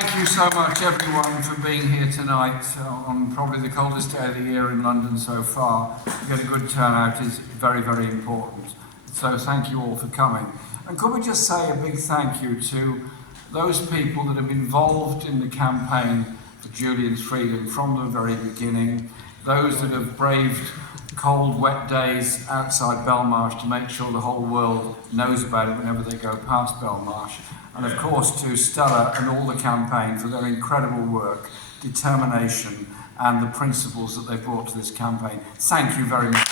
thank you so much, everyone, for being here tonight on probably the coldest day of the year in London so far. To get a good turnout is very, very important. So thank you all for coming. And could we just say a big thank you to those people that have been involved in the campaign for Julian's freedom from the very beginning, those that have braved cold, wet days outside Belmarsh to make sure the whole world knows about it whenever they go past Belmarsh. And of course to Stella and all the campaign for their incredible work, determination and the principles that they brought to this campaign. Thank you very much.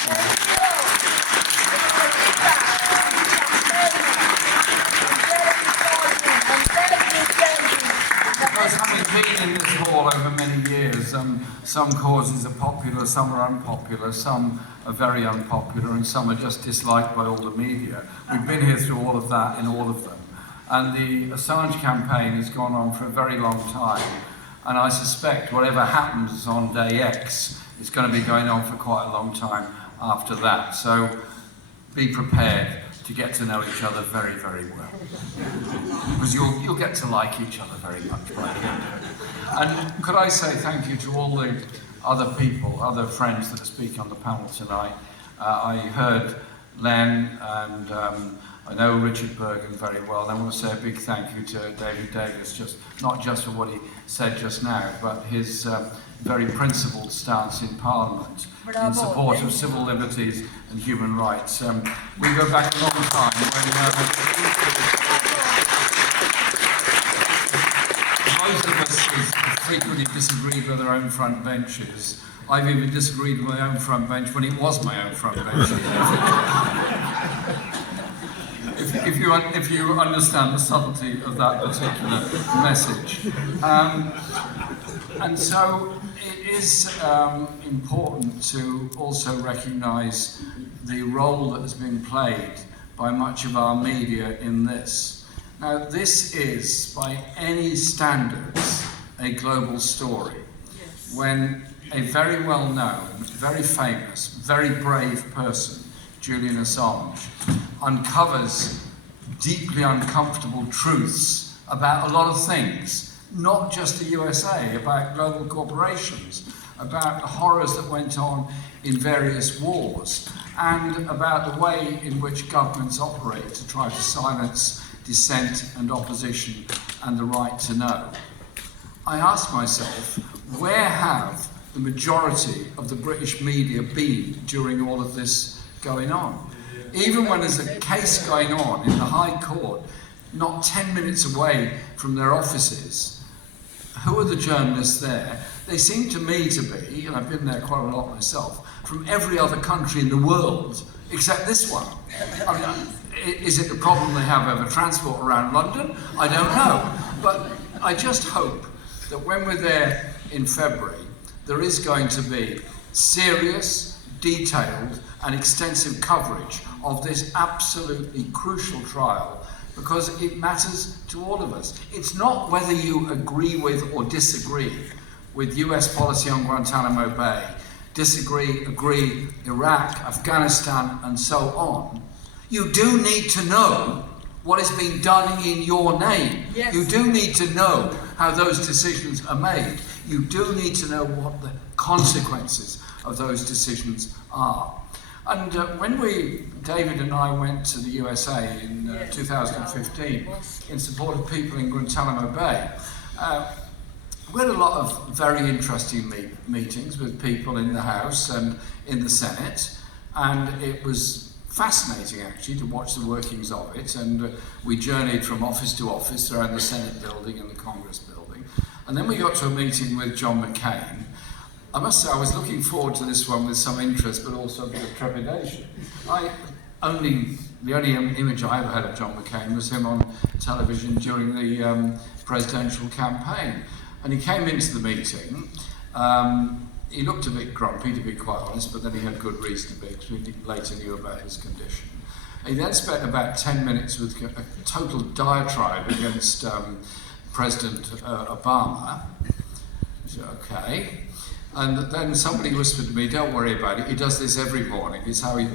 Because having been in this hall over many years, some causes are popular, some are unpopular, some are very unpopular and some are just disliked by all the media. We've been here through all of that in all of them. And the Assange campaign has gone on for a very long time. And I suspect whatever happens on day X is going to be going on for quite a long time after that. So be prepared to get to know each other very, very well. Because you'll get to like each other very much by the end of it. And could I say thank you to all the other people, other friends that speak on the panel tonight. I heard Len and I know Richard Bergen very well, and I want to say a big thank you to David Davis, not just for what he said just now, but his very principled stance in Parliament in support of civil liberties and human rights. We go back a long time when most of us have frequently disagreed with our own front benches. I've even disagreed with my own front bench when it was my own front bench. If you understand the subtlety of that particular message. And so it is important to also recognise the role that has been played by much of our media in this. Now, this is, by any standards, a global story. Yes. When a very well-known, very famous, very brave person, Julian Assange, uncovers deeply uncomfortable truths about a lot of things, not just the USA, about global corporations, about the horrors that went on in various wars, and about the way in which governments operate to try to silence dissent and opposition and the right to know. I ask myself, where have the majority of the British media been during all of this going on? Even when there's a case going on in the High Court, not 10 minutes away from their offices, who are the journalists there? They seem to me to be, and I've been there quite a lot myself, from every other country in the world, except this one. I mean, is it the problem they have over transport around London? I don't know. But I just hope that when we're there in February, there is going to be serious, detailed, and extensive coverage of this absolutely crucial trial, because it matters to all of us. It's not whether you agree with or disagree with US policy on Guantanamo Bay, agree, Iraq, Afghanistan, and so on. You do need to know what is being done in your name. Yes. You do need to know how those decisions are made. You do need to know what the consequences of those decisions are. And when David and I went to the USA in 2015 in support of people in Guantanamo Bay, we had a lot of very interesting meetings with people in the House and in the Senate, and it was fascinating actually to watch the workings of it. And we journeyed from office to office around the Senate building and the Congress building. And then we got to a meeting with John McCain. I must say I was looking forward to this one with some interest, but also a bit of trepidation. The only image I ever had of John McCain was him on television during the presidential campaign. And he came into the meeting. He looked a bit grumpy, to be quite honest, but then he had good reason to be, because we later knew about his condition. He then spent about 10 minutes with a total diatribe against President Obama. So, okay. And then somebody whispered to me, "Don't worry about it. He does this every morning. It's how he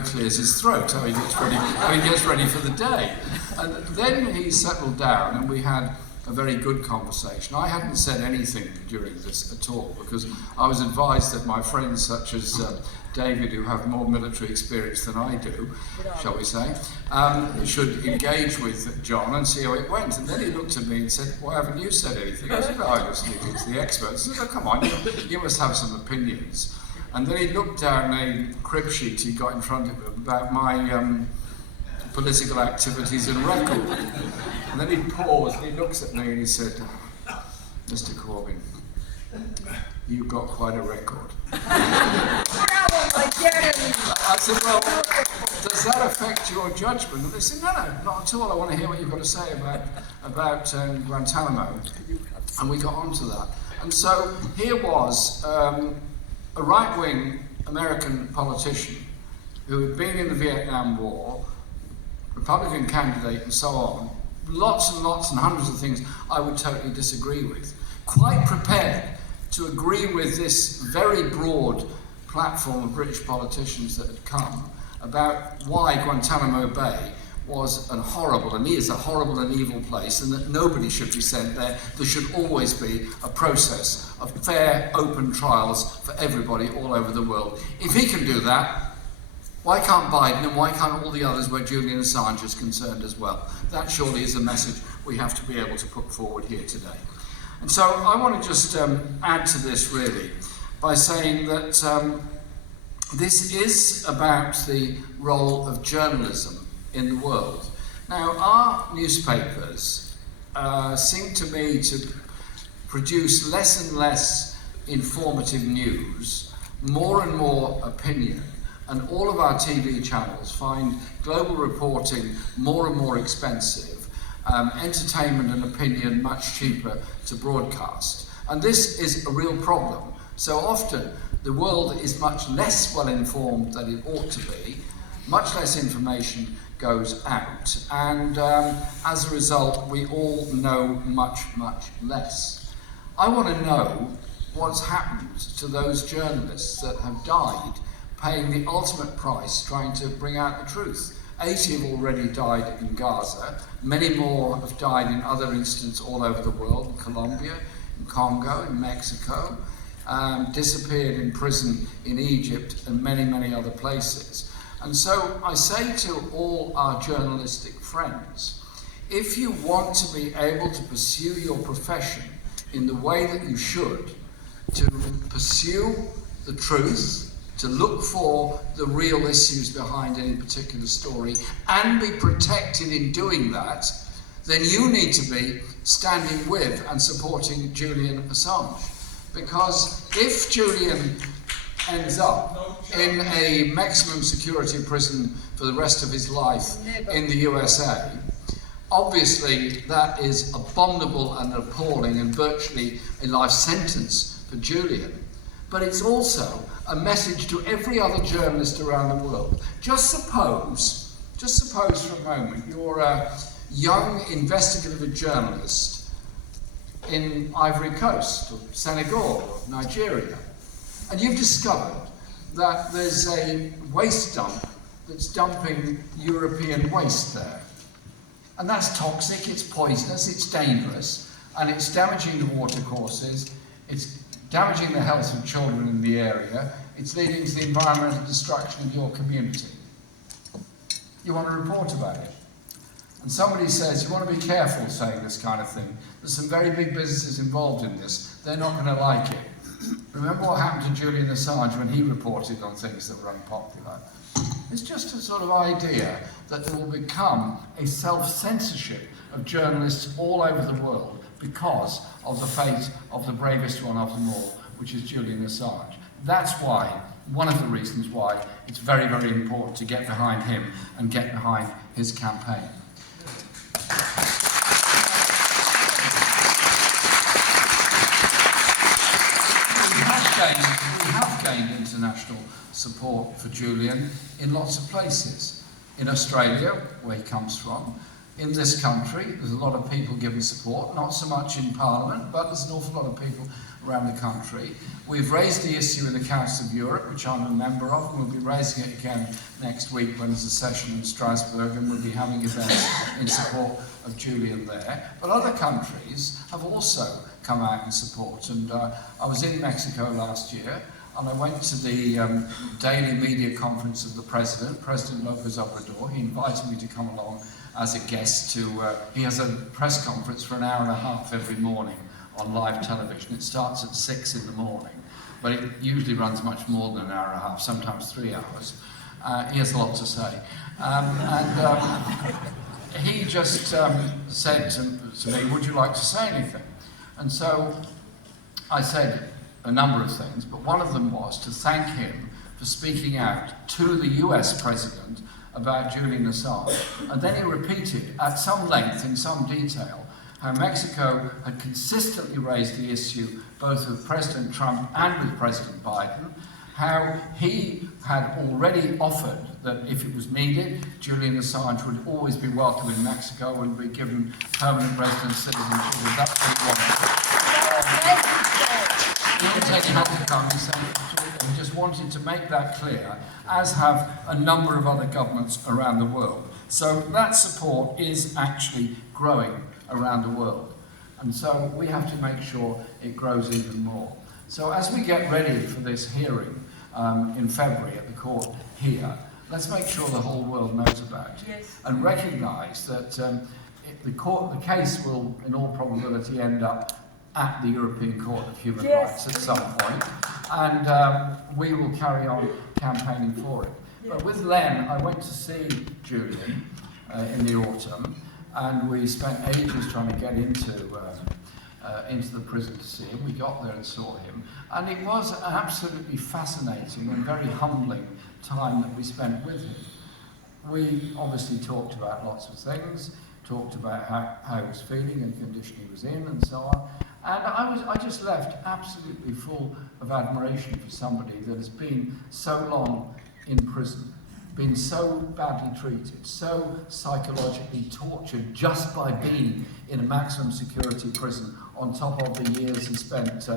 clears his throat, how he gets ready for the day." And then he settled down, and we had a very good conversation. I hadn't said anything during this at all because I was advised that my friends such as David, who have more military experience than I do, shall we say, should engage with John and see how it went. And then he looked at me and said, "Why haven't you said anything?" I said, "Oh, I was speaking to the experts." He said, "Oh, come on, you must have some opinions." And then he looked down a crib sheet he got in front of him about my political activities and record. And then he paused and he looks at me and he said, "Mr. Corbyn, you've got quite a record." I said, "Well, does that affect your judgment?" And they said, "No, not at all. I want to hear what you've got to say about Guantanamo." And we got onto that. And so here was a right-wing American politician who had been in the Vietnam War, Republican candidate and so on, lots and lots and hundreds of things I would totally disagree with, quite prepared to agree with this very broad platform of British politicians that had come about why Guantanamo Bay was a horrible and is a horrible and evil place, and that nobody should be sent there. There should always be a process of fair, open trials for everybody all over the world. If he can do that, why can't Biden and why can't all the others where Julian Assange is concerned as well? That surely is a message we have to be able to put forward here today. And so I want to just add to this really by saying that this is about the role of journalism in the world. Now, our newspapers seem to me to produce less and less informative news, more and more opinion, and all of our TV channels find global reporting more and more expensive, entertainment and opinion much cheaper to broadcast. And this is a real problem. So often the world is much less well informed than it ought to be, much less information goes out, and as a result we all know much, much less. I want to know what's happened to those journalists that have died paying the ultimate price trying to bring out the truth. 80 have already died in Gaza, many more have died in other instances all over the world, in Colombia, in Congo, in Mexico, disappeared in prison in Egypt and many, many other places. And so I say to all our journalistic friends, if you want to be able to pursue your profession in the way that you should, to pursue the truth, to look for the real issues behind any particular story, and be protected in doing that, then you need to be standing with and supporting Julian Assange. Because if Julian ends up in a maximum security prison for the rest of his life in the USA, obviously that is abominable and appalling and virtually a life sentence for Julian. But it's also a message to every other journalist around the world. Just suppose for a moment, you're a young investigative journalist in Ivory Coast, or Senegal, or Nigeria, and you've discovered that there's a waste dump that's dumping European waste there. And that's toxic, it's poisonous, it's dangerous, and it's damaging the watercourses, it's damaging the health of children in the area, it's leading to the environmental destruction of your community. You want to report about it. And somebody says, you want to be careful saying this kind of thing. There's some very big businesses involved in this. They're not going to like it. Remember what happened to Julian Assange when he reported on things that were unpopular? It's just a sort of idea that there will become a self-censorship of journalists all over the world because of the fate of the bravest one of them all, which is Julian Assange. That's why, one of the reasons why, it's very, very important to get behind him and get behind his campaign. We have gained international support for Julian in lots of places. In Australia, where he comes from, in this country. There's a lot of people giving support, not so much in Parliament, but there's an awful lot of people around the country. We've raised the issue in the Council of Europe, which I'm a member of, and we'll be raising it again next week when there's a session in Strasbourg, and we'll be having events in support of Julian there. But other countries have also come out in support, and I was in Mexico last year, and I went to the daily media conference of the President Lopez Obrador. He invited me to come along as a guest to, he has a press conference for an hour and a half every morning on live television. It starts at 6 in the morning, but it usually runs much more than an hour and a half, sometimes 3 hours. He has a lot to say. He just said to me, would you like to say anything? And so I said a number of things, but one of them was to thank him for speaking out to the US President about Julian Assange. And then he repeated at some length, in some detail, how Mexico had consistently raised the issue both with President Trump and with President Biden, how he had already offered that if it was needed, Julian Assange would always be welcome in Mexico and be given permanent resident citizenship if that's what he wanted. He didn't take him to come, he just wanted to make that clear, as have a number of other governments around the world. So that support is actually growing around the world. And so we have to make sure it grows even more. So as we get ready for this hearing in February at the court here, let's make sure the whole world knows about it. Yes. And recognise that the case will, in all probability, end up at the European Court of Human Rights at some point, and we will carry on campaigning for it. But with Len, I went to see Julian in the autumn, and we spent ages trying to get into the prison to see him. We got there and saw him, and it was an absolutely fascinating and very humbling time that we spent with him. We obviously talked about lots of things, talked about how he was feeling and the condition he was in and so on. And I just left absolutely full of admiration for somebody that has been so long in prison, been so badly treated, so psychologically tortured just by being in a maximum security prison on top of the years he spent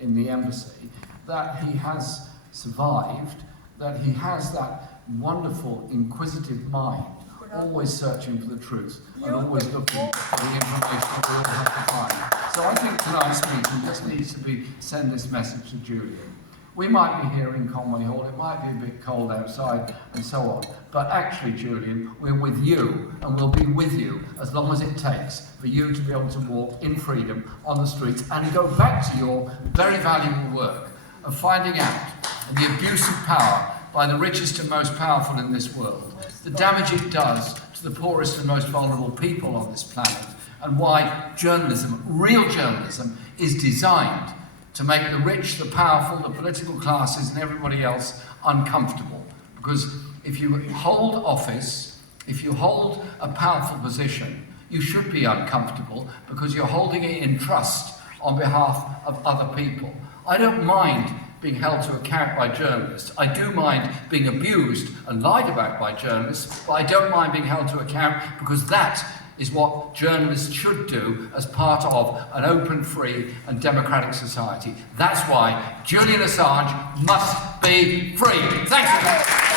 in the embassy, that he has survived, that he has that wonderful inquisitive mind, always searching for the truth and always looking for the information that we all have to find. So I think tonight's meeting just needs to send this message to Julian. We might be here in Conway Hall, it might be a bit cold outside and so on, but actually, Julian, we're with you and we'll be with you as long as it takes for you to be able to walk in freedom on the streets and go back to your very valuable work of finding out the abuse of power by the richest and most powerful in this world, the damage it does to the poorest and most vulnerable people on this planet, and why journalism, real journalism, is designed to make the rich, the powerful, the political classes and everybody else uncomfortable. Because if you hold office, if you hold a powerful position, you should be uncomfortable because you're holding it in trust on behalf of other people. I don't mind being held to account by journalists. I do mind being abused and lied about by journalists, but I don't mind being held to account because that is what journalists should do as part of an open, free and democratic society. That's why Julian Assange must be free. Thank you.